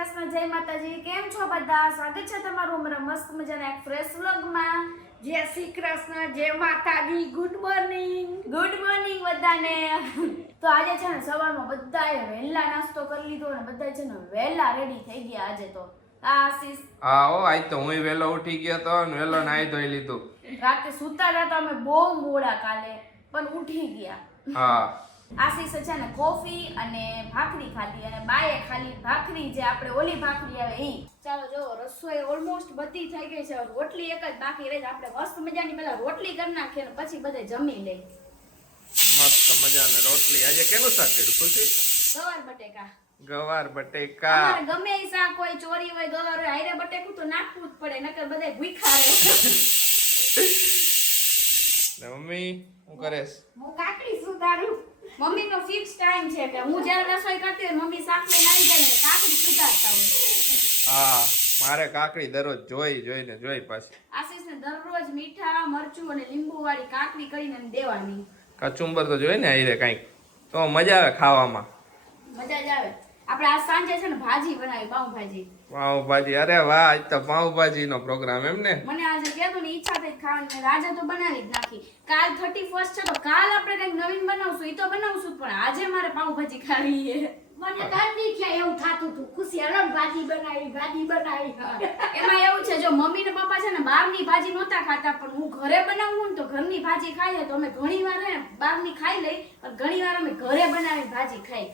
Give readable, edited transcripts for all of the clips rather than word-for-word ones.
કૃષ્ણ, જય માતાજી. કેમ છો બધા? સ્વાગત છે તમારું અમારા મસ્ત મજાના એક ફ્રેશ વ્લોગમાં. જય શ્રી કૃષ્ણ, જય માતાજી, ગુડ મોર્નિંગ. ગુડ મોર્નિંગ બધાને. તો આજે છે ને સવારમાં બધાએ વહેલા નાસ્તો કરી લીધો ને બધા છે ને વહેલા રેડી થઈ ગયા આજે તો. આશીષ આજ તો હું વહેલો ઉઠી ગયો તો ને વહેલો નાઈ ધોઈ લીધું. રાતે સુતા હતા અમે બહુ મોડા કાલે પણ ઉઠી ગયા. હા આશીષે છે ને કોફી અને ભાખરી ખાધી અને બાએ ખાલી ભાખરી જે આપણે ઓલી ભાખરી આવે ઈ. ચાલો જો રસોઈ ઓલમોસ્ટ બધી થઈ ગઈ છે. રોટલી એક જ બાકી રહી. આપણે મસ્ત મજાની પહેલા રોટલી કરી નાખીએ ને પછી બધે જમી લઈ. મસ્ત મજાની રોટલી. આજે કેનું શાક કર્યું ખુશી? ગવાર બટેકા. ગવાર બટેકા. અમારે ગમે ઈ શાક હોય, ચોરી હોય, ગવાર હોય, હારે બટેકું તો નાખવું જ પડે નકર બધે ભૂખ્યા રહે. ને મમ્મી શું કરેશ? હું કાકડી સુધારું. મમ્મીનો ફિક્સ ટાઈમ છે કે હું જ્યારે રસોઈ કરતી હોય મમ્મી શાક લઈને આવી જાય ને કાકડી સુધારતા હોય. હા મારે કાકડી દરરોજ જોઈ પાછી. આશીષને દરરોજ મીઠા મરચું અને લીંબુ વાળી કાકડી કરીને દેવાની. કચુંબર તો જોઈ ને આઈ કઈક તો મજા આવે ખાવામાં. મજા જ આવે. આપણે આજ સાંજે છે ને ભાજી બનાવી, પાઉંભાજી. પાઉંભાજી. અરે વાહ, આજ તો પાઉંભાજી નો પ્રોગ્રામ એમ ને? મને આજે કીધું ને ઈચ્છા થઈ ખાવાની, આજે તો બનાવી જ નાખી. કાલ 31 છે તો કાલ આપણે કંઈક નવીન બનાવશું, ઈ તો બનાવશું પણ આજે મારે પાઉંભાજી ખાવી છે. મને ગંદી છે એવું થાતું હતું. ખુશી હરમ ભાજી બનાવી. એમાં એવું છે જો મમ્મી ને પપ્પા છે ને બહારની ભાજી નહોતા ખાતા પણ હું ઘરે બનાવું ને તો ઘરની ભાજી ખાઈએ તો અમે ઘણીવાર હે બહારની ખાઈ લઈ પણ ઘણીવાર અમે ઘરે બનાવી ભાજી ખાઈ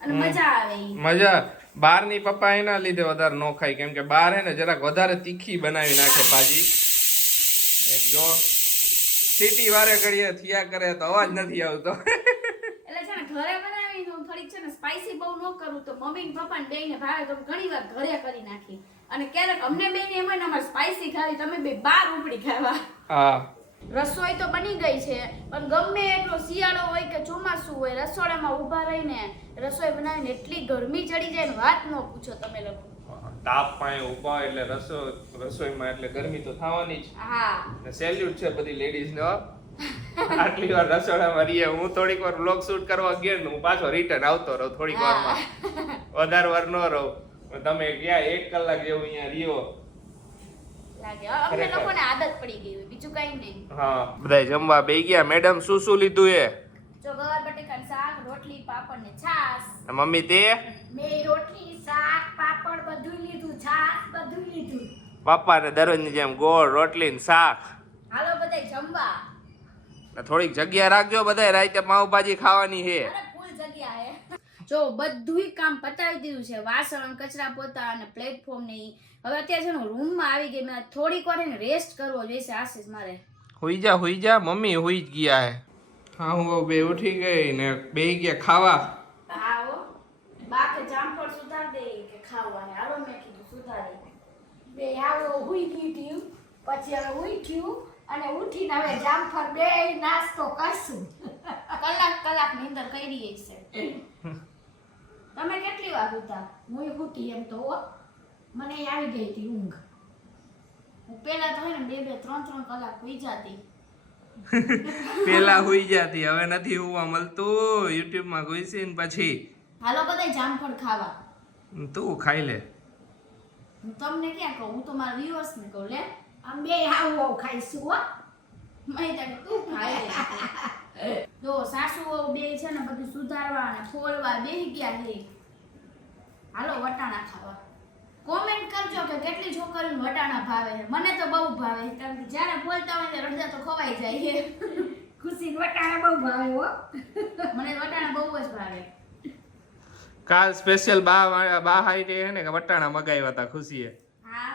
અને મજા આવે ઈ. મજા બહારની પપ્પા એના લીધે વધારે નો ખાય કેમ કે બહાર હે ને જરાક વધારે તીખી બનાવી નાખે ભાજી. એક જો સીટી વારે ઘડીએ થયા કરે તો અવાજ નથી આવતો. એટલે છે ને ઘરે બનાવી હું થોડીક છે ને સ્પાઈસી બહુ ન કરું તો મમ્મી ને પપ્પા ને બેયને ભાવે તો ઘણીવાર ઘરે કરી નાખી અને ક્યારેક અમને બેયને એમ હોય ને અમારે સ્પાઈસી ખાવી તમે બે બહાર ઉપડી ખાવા. હા રસોઈ તો બની ગઈ છે પણ ગમે એટલો શિયાળો હોય કે ચોમાસું હોય રસોડામાં ઊભા રહીને રસોઈ બનાવીને એટલી ગરમી ચડી જાય ને વાત ન પૂછો તમે લોકો. તાપ પાસે ઉભા એટલે રસોઈમાં એટલે ગરમી તો થવાની જ. હા ને સેલ્યુટ છે બધી લેડીઝ ને. આટલી વાર રસોડામાં રહીએ. હું થોડીક વાર વ્લોગ શૂટ કરવા ગયો ને હું પાછો રિટર્ન આવતો રહું થોડીક વારમાં. વધારે વાર ન રહું. તમે ગયા 1 કલાક જેવું અહીંયા રહ્યો લાગે અમને લોકોને આદત પડી ગઈ હોય બીજું કઈ નહીં. હા બધાય જમવા બેસી ગયા. મેડમ શું લીધું એ? જો ગવાર બટેકાનું શાક, રોટલી, પાપડ ને છાશ. મમ્મી તે મેં રોટલી, શાક, પાપડ બધું લીધું, છાશ બધું લીધું. પપ્પાને દરરોજની જેમ ગોળ રોટલી ને શાક. હાલો બધાય જમવા. થોડીક જગ્યા રાખજો બધાય રાતે પાઉંભાજી ખાવાની છે. અરે ફૂલ જગ્યા હે. જો બધુંય કામ પતાવી દીધું છે. વાસણ, કચરા પોતા અને પ્લેટફોર્મ ને ઈ. હવે અત્યારે છે ને રૂમમાં આવી ગઈ. મેં થોડીક વાર એને રેસ્ટ કરવો જોઈશે આશીષ મારે. હુઈ જા મમ્મી હુઈ જ ગયા હે. હા હું બે ઉઠી ગઈ ને બેહી ગયા ખાવા. આવો બા કે જામફળ સુધાર દે કે ખાવા હે. હાલો મેં કીધું સુધારી. બે આવો હુઈ ગયું પછી હવે ઉઠ્યું અને ઉઠીને હવે જામફળ બે નાસ્તો કરશું. કલાક નીંદર કરી છે. તમે કેટલી વાર સુતા? હું ઉઠી એમ તો હો. મને આવી ગઈ હતી ઊંઘ. હું પેલા તો હે ને 2-3 કલાક સુઈ જાતી. પેલા હુઈ જાતી હવે નથી હુવા મળતું. યુટ્યુબ માં ઘુસી ને પછી હાલો બધાય જામફળ ખાવા. તું ખાઈ લે. હું તમને ક્યાં કહું? હું તો મારા વ્યુઅર્સ ને કહું લે. આમ બે આવો ખાઈશું હો. મેં તને તું ખાઈ લે. જો સાસુઓ બે છે ને બધું સુધારવા અને ફોલવા બેહી ગયા છે. હાલો વટાણા ખાવા. કોમેન્ટ કરજો કે કેટલી છોકરીઓને વટાણા ભાવે છે. મને તો બહુ ભાવે છે કારણ કે જ્યારે બોલતા હોય ત્યારે અડધા તો ખવાઈ જાય છે. ખુશી વટાણા બહુ ભાવે હો. મને વટાણા બહુ જ ભાવે. કાલ સ્પેશિયલ બા હાઈટે હે ને કે વટાણા મગાવ્યા હતા ખુશીએ. હા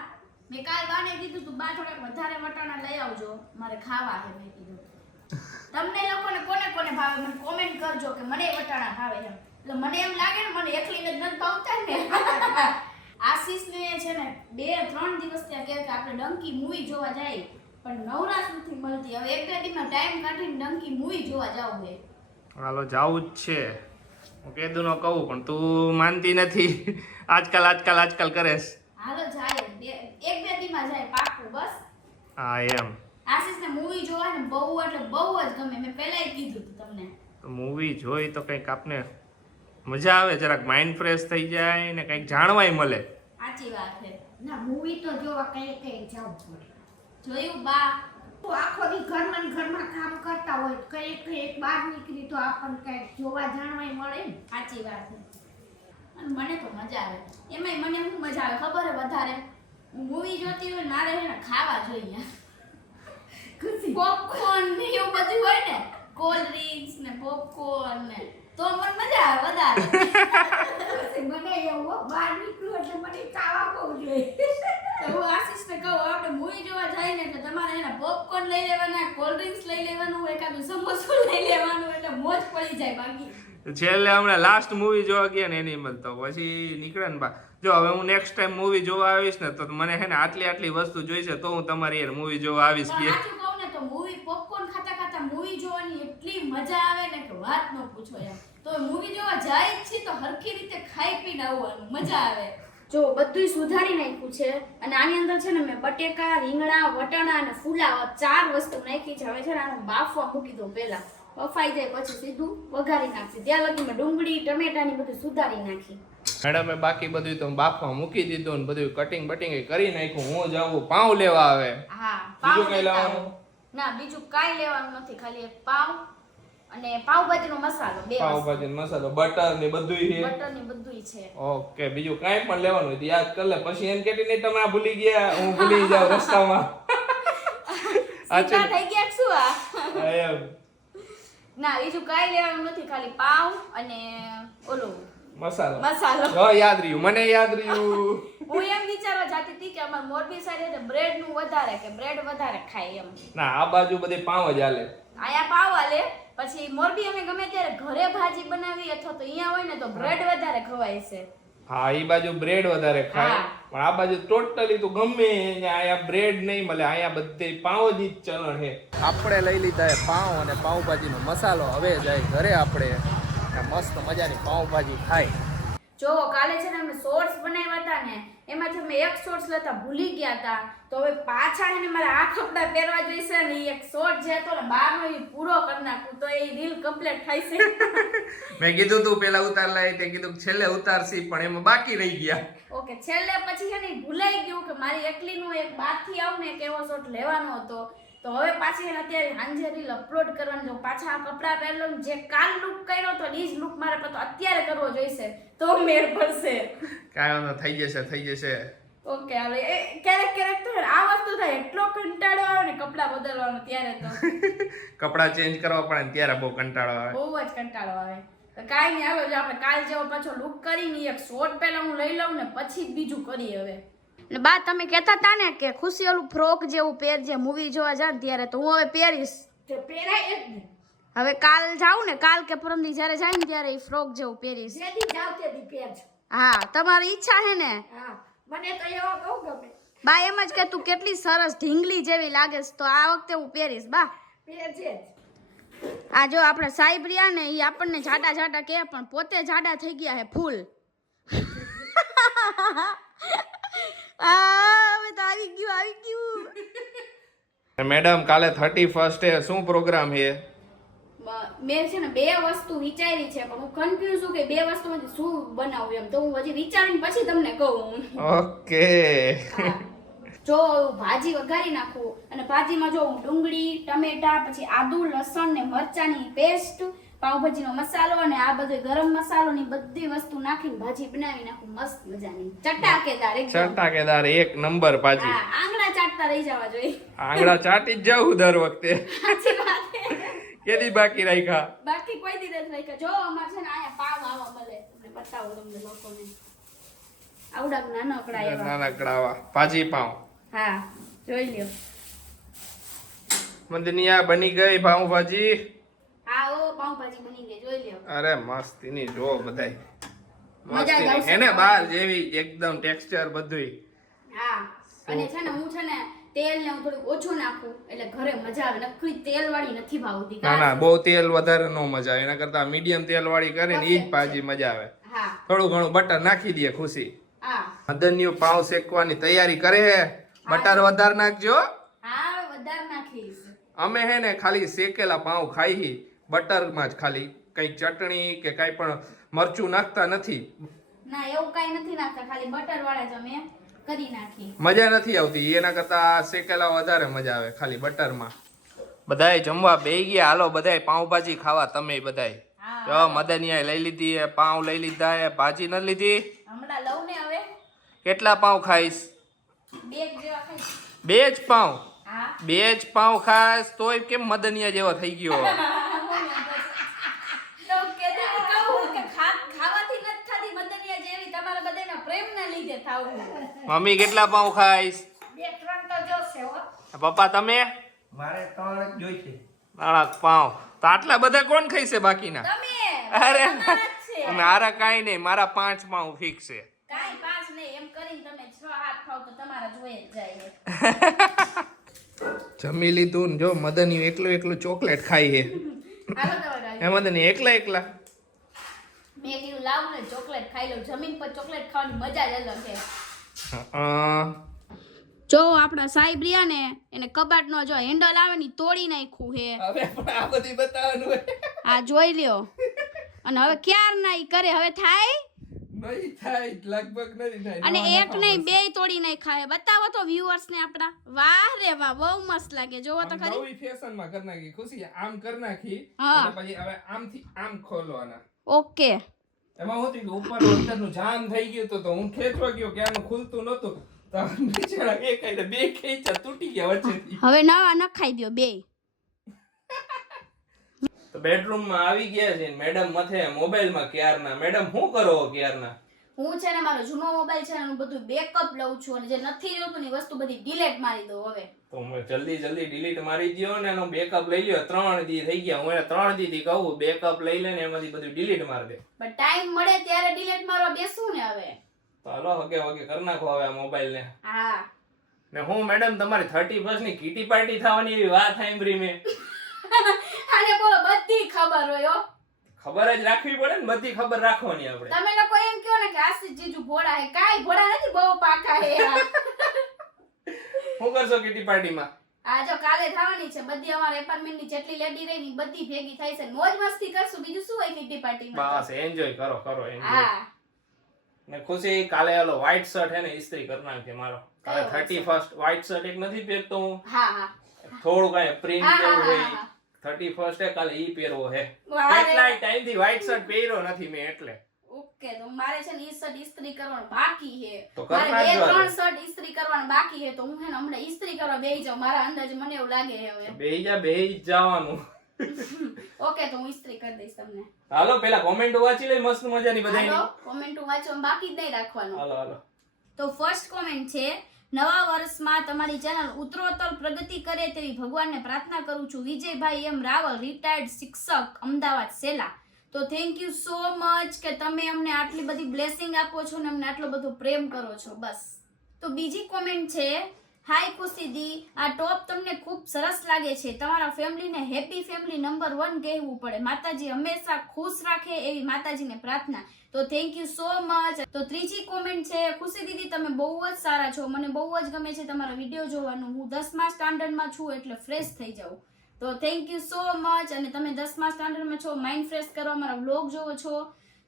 મેં કાલ બાને કીધું તું બા થોડાક વધારે વટાણા લઈ આવજો મારે ખાવા છે. મેં કીધું તમને લોકોને કોને ભાવે મને કોમેન્ટ કરજો કે મને વટાણા ભાવે છે. એટલે મને એમ લાગે ને મને એકલીને જ નથી ભાવતા ને. આશીષને છે ને 2-3 દિવસ ત્યાં કહે કે આપણે ડંકી મૂવી જોવા જાય પણ નવરાશ નથી મળતી. હવે 1-2 દિવસનો ટાઈમ કાઢીને ડંકી મૂવી જોવા જાવું છે. હાલો જાવું જ છે. હું કીધું ન કહું પણ તું માનતી નથી. આજકાલ કરેશ. હાલો જાય 1-2 દિવસમાં જાય પાક્કું બસ. હા એમ. આશીષને મૂવી જોવા ને બહુ એટલે બહુ જ ગમે. મેં પહેલાય કીધું હતું તમને. તો મૂવી જોઈ તો કંઈક આપને મજા આવે, જરાક માઇન્ડ ફ્રેશ થઈ જાય ને કંઈક જાણવાય મળે. સાચી વાત છે. ના મૂવી તો જોવા કઈ કઈ જવું પડે. જોયું બા? તો આખો દી ઘરમાં ને ઘરમાં કામ કરતા હોય કઈ કઈ બહાર નીકળી તો આપણને કઈ જોવા જાણવાય મળે ને. સાચી વાત છે. અને મને તો મજા આવે. એમાંય મને શું મજા આવે ખબર હે વધારે? હું મૂવી જોતી હોય ને મારે હે ને ખાવા જોઈએ. ખુશી પોપકોર્ન ને એવું બધું હોય ને, કોલ્ડ ડ્રિંક્સ ને પોપકોર્ન ને, તો મને મજા આવે વધારે. મને એવું બહાર નીકળું એટલે મને ખાવા બહુ જોઈએ. તો હું આશીષને કહું આપણે મૂવી જોવા જાય ને એટલે તમારે એને પોપકોર્ન લઈ લેવાના, કોલ્ડ ડ્રિંક્સ લઈ લેવાનું, એકાદું સમોસું લઈ લેવાનું, એટલે મોજ પડી જાય. બાકી છેલ્લે હમણાં લાસ્ટ મૂવી જોવા ગયા ને એની તો પછી નીકળે ને બા. જો હવે હું નેક્સ્ટ ટાઈમ મૂવી જોવા આવીશ ને તો મને હે ને આટલી વસ્તુ જોઈશે તો હું તમારી યાર મૂવી જોવા આવીશ. પણ સાચું કહું ને તો મૂવી પોપકોર્ન ખાતા ખાતા મૂવી જોવાની એટલી મજા આવે ને કે વાત ન પૂછો એમ. તો મૂવી જોવા જાય જ છે તો હરખી રીતે ખાઈ પીને આવવાનું, મજા આવે. જો બધુંય સુધારી નાખ્યું છે અને આની અંદર છે ને મેં બટેકા, રીંગણા, વટાણા અને ફુલાવર 4 વસ્તુ નાખી છે. હવે છે ને આનો બાફવા મૂકી દઉં પહેલા, બફાઈ જાય પછી સીધું વઘારી નાખશે. ત્યાં લગી મેં ડુંગળી, ટમેટાની બધું સુધારી નાખી. મેડમે બાકી બધું તો બાફવા મૂકી દીધું ને બધું કટિંગ બટિંગ કરી નાખ્યું. હું જાઉં પાઉં લેવા આવે. હા, બીજું પાઉં કઈ લેતા લેવાનું? આવો. ના, બીજું કાંઈ લેવાનું નથી, ખાલી એક પાઉં અને પાવભાજીનો મસાલો, 2 વસ્તુ. પાવભાજી મસાલો, બટર ને બધું છે. બટર ને બધુંય છે. ઓકે, બીજું કાંઈ પણ લેવાનું હોય તો યાદ કર લે. પછી એમ કેતી નહીં તમે આ ભૂલી ગયા, હું ભૂલી જાઉં રસ્તામાં. સીધા થઈ ગયા કે શું આ? એમ ના, બીજું કાંઈ લેવાનું નથી, ખાલી પાવ અને ઓલો મસાલો. મસાલો. યાદ રહ્યું, મને યાદ રહ્યું. હું એમ વિચારવા જાતી હતી કે અમાર મોરબી સાઈડ બ્રેડ નું વધારે કે બ્રેડ વધારે ખાય એમ. ના, આ બાજુ બધી પાવ જ હાલે. આયા પાવ હાલે. પછી મોરબી અમે ગમે ત્યારે ઘરે ભાજી બનાવી અથવા તો અહીંયા હોય ને તો બ્રેડ વધારે ખવાય છે. હા, ઈ બાજુ બ્રેડ વધારે ખાય. હા. પણ આ બાજુ ટોટલી તો ગમે અહીંયા બ્રેડ નહીં મળે, અહીંયા બધે પાવ જ ચલણ છે. આપણે લઈ લીધા પાવ અને પાવભાજીનો મસાલો. હવે જાય ઘરે આપણે મસ્ત મજાની પાવભાજી ખાય. જો કાલે છે ને અમે શોર્ટ્સ બનાવ્યા હતા ને એમાંથી અમે એક શોર્ટ્સ લેતા ભૂલી ગયા હતા, તો હવે પાછા એને મારે આ કપડાં પહેરવા જોઈશે ને એક શોર્ટ જે હતો ને બહારનો એ પૂરો કરી નાખું તો એ રીલ કમ્પ્લીટ થાય છે. મેં કીધું તું પેલા ઉતાર લાય, તે કીધું છેલ્લે ઉતારસી પણ એમાં બાકી રહી ગયા. ઓકે, છેલ્લે પછી છે ને ભૂલાઈ ગયું કે મારી એકલીનું એક બહારથી આવું ને એક એવો શોર્ટ લેવાનો હતો. તો હવે પાછી એને અત્યારે સાંજે રીલ અપલોડ કરવાની જો પાછા આ કપડાં પહેરલો જે કાલ લુક કર્યો તો એ જ લુક મારે તો અત્યારે કરવો જોઈશે તો મેળ પડશે. કાંઈ વાંધો, થઈ જશે. ઓકે, હવે ક્યારેક તો આ વસ્તુ થાય એટલો કંટાળો આવે ને કપડાં બદલવાનો ત્યારે તો કપડાં ચેન્જ કરવા પડે ને ત્યારે બહુ કંટાળો આવે. બહુ જ કંટાળો આવે. તો કાંઈ નહીં, આવે જો આપણે કાલ જેવો પાછો લુક કરીને એક શોર્ટ પહેલા હું લઈ લઉં ને પછી જ બીજું કરીએ હવે. ને બા તમે કહેતા હતા ને કે ખુશી ઓલું ફ્રોક જેવું પહેરજે મૂવી જોવા જાય ને ત્યારે, તો હું હવે પહેરીશ. તે પહેરાય જ ને. હવે કાલ જાઉં ને, કાલ કે પરમદી જ્યારે જાય ને ત્યારે એ ફ્રોક જેવું પહેરીશ. જેદી જાવ તેદી પહેરજો. હા, તમારી ઈચ્છા હે ને? હા, મને તો એવો બહુ ગમે. બા એમ જ કે તું કેટલી સરસ ઢીંગલી જેવી લાગેસ, તો આ વખતે હું પહેરીશ બા. પહેરજે જ. આ જો આપણે સાહેબ રહ્યા ને એ આપણને જાડા જાડા કહે પણ પોતે જાડા થઈ ગયા હે ફૂલ. હવે તો આવી ગયું. મેડમ, કાલે 31st છે, શું પ્રોગ્રામ છે? મેં છે ને 2 વસ્તુ વિચારી છે પણ હું કન્ફ્યુઝ છું કે 2 વસ્તુમાંથી શું બનાવું એમ, તો હું હજી વિચારીને પછી તમને કહું. ઓકે. જો ભાજી વઘારી નાખું અને ભાજીમાં જો હું ડુંગળી, ટમેટા, પછી આદુ, લસણ ને મરચાની પેસ્ટ, પાવભાજીનો મસાલો અને આ બધો ગરમ મસાલો ની બધી વસ્તુ નાખીને ભાજી બનાવી નાખું મસ્ત મજાની ચટાકેદાર એકદમ. ચટાકેદાર એક નંબર ભાજી. હા, આંગળા ચાટતા રહી જવા જોઈએ. આંગળા ચાટી જ જાવું દર વખતે. સાચી વાત છે. કેદી બાકી રાખ્યા? બાકી કોઈ દી નથી રાખ્યા. જો અમાર છે ને આયા પાવ આવા મળે, તમને બતાવું તમને લોકોને. આવડા નાનકડા એવા. નાનકડા ભાજી પાવ. હા, જોઈ લ્યો. મંદનિયા બની ગઈ પાવભાજી. હા, ઓ પાવભાજી બની ગઈ, જોઈ લ્યો. અરે મસ્તીની જો બધાય. મજા જ મસ્તીની આવશે. એને બહાર જેવી એકદમ ટેક્સચર બધુંય. હા, અને છે ને હું છે ને તેલ ને હું થોડું ઓછું નાખું એટલે ઘરે મજા આવે. નકરી તેલ વાળી નથી ભાવતી. ના, બહુ તેલ વધારે નો મજા આવે. એના કરતા મીડિયમ તેલ વાળી કરીને ઈ જ ભાજી મજા આવે. હા, થોડું ઘણું બટર નાખી દે ખુશી. હા, મદનીયો પાવ શેકવાની તૈયારી કરે હે. બટર વધારે નાખજો. હા, વધારે નાખીશ. અમે હે ને ખાલી શેકેલા પાવ ખાઈ બટરમાં જ, ખાલી કઈ ચટણી કે કઈ પણ મરચું નાખતા નથી. ના એવું કાઈ નથી નાખતા, ખાલી બટર વાળા જ અમે કરી નાખી. મજા નથી આવતી, એના કરતા શેકેલા વધારે મજા આવે ખાલી બટરમાં. બધાય જમવા બેહી ગયા. હાલો બધાય પાઉંભાજી ખાવા. તમે બધાય હા, જો મદનિયાએ લઈ લીધી હે, પાઉં લઈ લીધા હે, ભાજી ન લીધી. હમણાં લઉં ને હવે કેટલા પાઉં ખાઈશ? 2 જેવા ખાઈ. 2 જ પાઉં? હા 2 જ પાઉં ખાઈશ તોય કેમ મદનિયા જેવો થઈ ગયો? તો કેદી કહું કે ખાવાથી નથી થાતી મદનિયા જેવી, તમારા બધાના પ્રેમના લીધે થાવું. મમ્મી કેટલા પાઉં ખાઈશ? 2-3 તો જોશે હો. પપ્પા તમે? મારે 3 જ જોઈશે. 3 પાઉં. તો આટલા બધા કોણ ખાઈશે બાકીના? તમે અરે તમારા જ છે. મારા કાંઈ નહીં, મારા 5 પાઉં ફિક્સ છે. કાંઈ 5 નહીં, એમ કરીને તમે 6-8 ખાવ તો તમારા જોઈએ જ જાય. જમી લીધું ને જો મદની એકલું ચોકલેટ ખાઈ હે. હાલો તમારા હે મદની એકલા મેં કીધું લાવ ને ચોકલેટ ખાઈ લઉં. જમીન પર ચોકલેટ ખાવાની મજા જ અલગ છે. જો આપણા સાહેબ રહ્યા ને એને કબાટનો જો હેન્ડલ આવે ને ઈ તોડી નાખ્યું હે. હવે પણ આ બધી બતાવવાનું હે. આ જોઈ લ્યો. અને હવે ક્યાર ના ઈ કરે, હવે થાય નહીં થાય, લગભગ નથી થાય. અને એક નહીં બેય તોડી નાખ્યા હે. બતાવો તો વ્યુઅર્સ ને આપડા. વાહ રે વાહ, બહુ મસ્ત લાગે. જોવો તો ખરી. નવી ફેશન માં કરી નાખી ખુશી. આમ કરી નાખી હા. અને પછી હવે આમથી આમ ખોલવાના. ઓકે. એમાં શું થયું કે ઉપર અંદરનું જામ થઈ ગયું તો હું ખેંચવા ગયો કે આનું ખુલતું નતું. તો બિચારા એક આઈને બે ખેંચા તૂટી ગયા વચ્ચેથી. હવે નવા નખાઈ દ્યો બેય. તો બેડરૂમ માં આવી ગયા છે મેડમ મથે મોબાઈલ માં ક્યારના. મેડમ શું કરો ક્યારના? હું છે ને મારો જૂનો મોબાઈલ છે એનું બધું બેકઅપ લઉં છું અને જે નથી જોતું ને વસ્તુ બધી ડિલીટ મારી દઉં હવે. તો હું જલ્દી ડિલીટ મારી દ્યો ને એનો બેકઅપ લઈ લ્યો. 3 દી થઈ ગયા. હું એને 3 દી થી કહું બેકઅપ લઈ લે ને એમાંથી બધું ડિલીટ મારી દે. પણ ટાઈમ મળે ત્યારે ડિલીટ મારવા બેસું ને હવે. તો હાલો વગે કરી નાખો હવે આ મોબાઈલ ને. હા. ને હું મેડમ તમારી 31st ની કીટી પાર્ટી થવાની એવી વાત સાંભળી મેં. આને બોલો બધી ખબર હોય હો. ખબર જ રાખવી પડે ને, બધી ખબર રાખવાની આપણે. તમે લોકો એમ કહો ને કે આશિષ જીજુ ભોળા હે. કાઈ ભોળા નથી, બહુ પાકા હે યાર. શું કરશો કીટી પાર્ટીમાં? આ જો કાલે થવાની છે. બધી અમારા એપાર્ટમેન્ટ ની જેટલી લેડી રહી ની બધી ભેગી થાય છે. મોજ મસ્તી કરશું, બીજું શું હોય કિટી પાર્ટીમાં. બસ એન્જોય કરો એન્જોય. હા. ને ખુશી કાલે હાલો વ્હાઈટ શર્ટ હે ને ઇસ્ત્રી કરી નાખજે મારો. કાલે કયો 31st વ્હાઈટ શર્ટ એક નથી પહેરતો હું. હા. થોડું કાંઈ પ્રિન્ટ હા, જેવું હા, હોય. હા. 31st હે કાલે ઈ પહેરવો હે. વાહ રે. કેટલાય ટાઈમ થી વ્હાઈટ શર્ટ પહેર્યો નથી મેં એટલે. ઓકે, તો મારે છે ને ઈ શર્ટ ઇસ્ત્રી કરવાનું બાકી છે. તો કરી મારે નાખજો 2-3 આજે. શર્ટ ઇસ્ત્રી કરવાનું બાકી છે. તો હું હે ને હમણાં ઇસ્ત્રી કરવા બેહી જાઉં. મારા અંદાજે મને એવું લાગે છે હવે. બેહી જ જવાનું. ઓકે, તો હું ઇસ્ત્રી કરી દઈશ તમને. હાલો પેલા કોમેન્ટ વાંચી લઈ મસ્ત મજાની બધાની. હાલો, કોમેન્ટ વાંચવાનું બાકી જ નહીં રાખવાનું. હાલો તો ફર્સ્ટ કોમેન્ટ છે, નવા વર્ષમાં તમારી ચેનલ ઉત્તરોત્તર પ્રગતિ કરે તેવી ભગવાનને પ્રાર્થના કરું છું. વિજયભાઈ એમ રાવલ, રિટાયર્ડ શિક્ષક, અમદાવાદ સેલા. તો થેન્ક યુ સો મચ કે તમે અમને આટલી બધી બ્લેસિંગ આપો છો ને અમને આટલો બધો પ્રેમ કરો છો. બસ. તો બીજી કોમેન્ટ છે, હાય ખુશીદી, આ ટોપ તમને ખૂબ સરસ લાગે છે. તમારા ફેમિલીને હેપી ફેમિલી નંબર 1 કહેવું પડે. માતાજી હંમેશા ખુશ રાખે એવી માતાજીને પ્રાર્થના. તો થેન્ક યુ સો મચ. તો ત્રીજી કોમેન્ટ છે, ખુશી દીદી તમે બહુ જ સારા છો. મને બહુ જ ગમે છે તમારા વિડીયો જોવાનું. હું 10મા સ્ટાન્ડર્ડમાં છું એટલે ફ્રેશ થઈ જાઉં. તો થેન્ક યુ સો મચ. અને તમે 10મા સ્ટાન્ડર્ડમાં છો, માઇન્ડ ફ્રેશ કરવા મારા વ્લોગ જોવો છો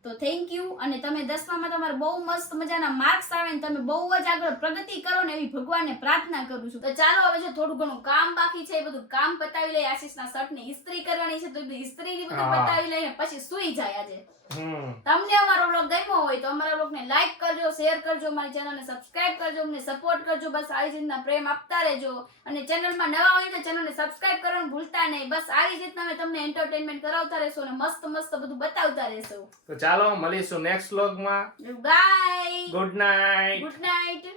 તો થેન્ક યુ. અને તમે 10મામાં તમારે બહુ મસ્ત મજાના માર્ક્સ આવે ને તમે બહુ જ આગળ પ્રગતિ કરો ને એવી ભગવાનને પ્રાર્થના કરું છું. તો ચાલો હવે જો થોડું ઘણું કામ બાકી છે એ બધું કામ પતાવી લઈએ. આશીષના શર્ટની ઇસ્ત્રી કરવાની છે તો ઇસ્ત્રીની બધું પતાવી લઈએ પછી સુઈ જાય આજે. તમને અમારો વ્લોગ ગમ્યો હોય તો અમારા વ્લોગને લાઈક કરજો, શેર કરજો, અમારી ચેનલને સબસ્ક્રાઇબ કરજો, અમને સપોર્ટ કરજો. બસ આવી રીતના પ્રેમ આપતા રહેજો. અને ચેનલમાં નવા હોય તો ચેનલને સબસ્ક્રાઇબ કરવાનું ભૂલતા નહીં. બસ આવી જ રીતના અમે તમને એન્ટરટેનમેન્ટ કરાવતા રહેશું અને મસ્ત મસ્ત બધું બતાવતા રહેશું. તો ચાલો મળીશું નેક્સ્ટ વ્લોગમાં. Bye. Good night. Good night.